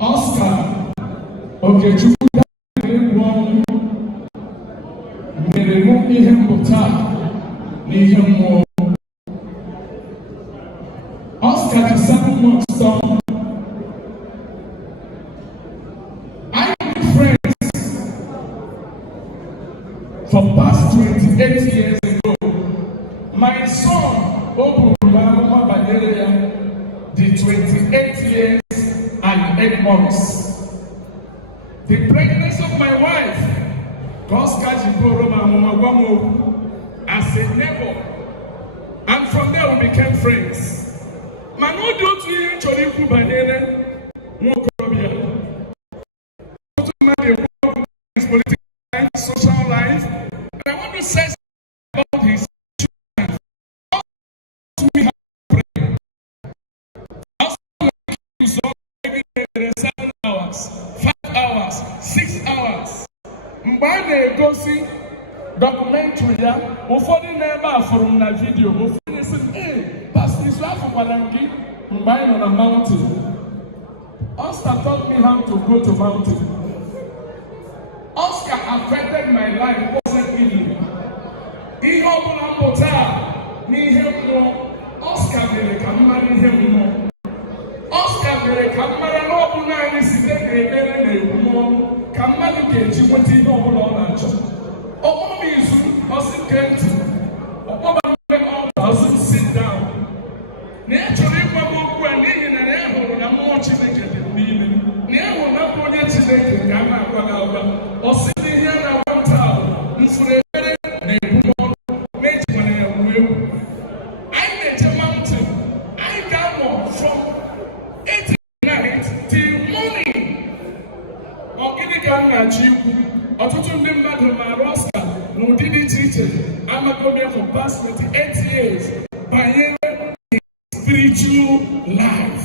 Oscar, okay, Oscar is 7 months old. I am friends for past 28 years ago. My son, Bobo Mama Badelia, did 28 years and 8 months. The pregnancy of my wife, Oscar Jiboro Mama, as a neighbor. And from there we became friends. Manu do to you Choriku Banene, Mokorobia. His political life, social life. And I want to say about his children. Also, we have to pray. Also, we saw every day 7 hours, 5 hours, 6 hours. Mbane Gosi. Documentary ya ụfọdụ na-ebe afụrụ na video ụfọdụ sị Pastor Israel Kwalangi mgbe anyị nọ na mountain. Oscar taught me how to go to mountain. Oscar affected my life positively. Ihe ọbụla mmụta n'ihe mmụọ Oscar mere ka m mara ihe mmụọ. Oscar mere ka m mara na ọ bụ naanị site n'ekpere na ebumọnụ ka mmadụ ga-eji nweta ihe ọbụla ọ na-achọ. Sit down. Naturally, I met a mountain. I got from 8 night till morning. No did it teach. I'm a problem for past 28 years by spiritual life.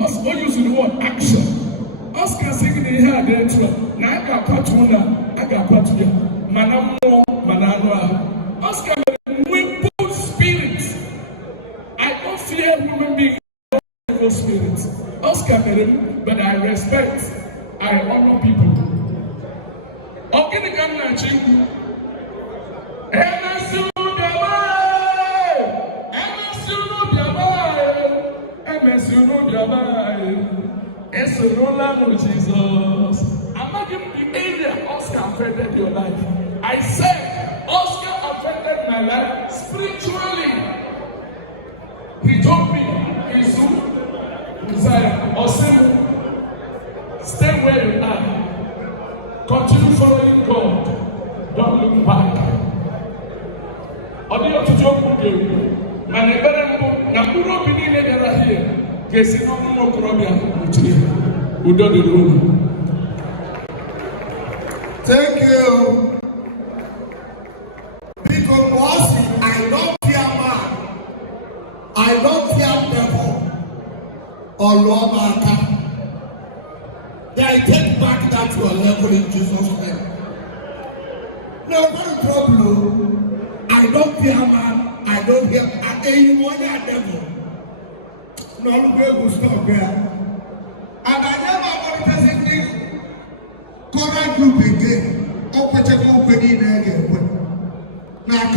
Oscar using the word action. Oscar singing in her dentro. Now I got patuna, I got patuya. Manamo, mananoa. Oscar with both spirits. I don't fear human beings. Spirit. Oscar Merim, but I respect, I honor people. Okay, come now, Chiku. MSU Jesus. I'm not giving the area Oscar affected your life. I said Oscar affected my life spiritually. He told me, desire or stay where you are. Continue following God. Don't look back. Audio to joke with you. Manebere na kuro bini ne dara here. Kesi no mo kurobia utri. Udo do do. Thank you. Because bossy, I don't fear man. I don't fear devil. Or Lord, I take back that to a level in Jesus' name. No, trouble. I don't fear man. I don't fear. I tell you what, you devil. No, we will stop there. And I never want to present Koran group again. Or put a company again. Now.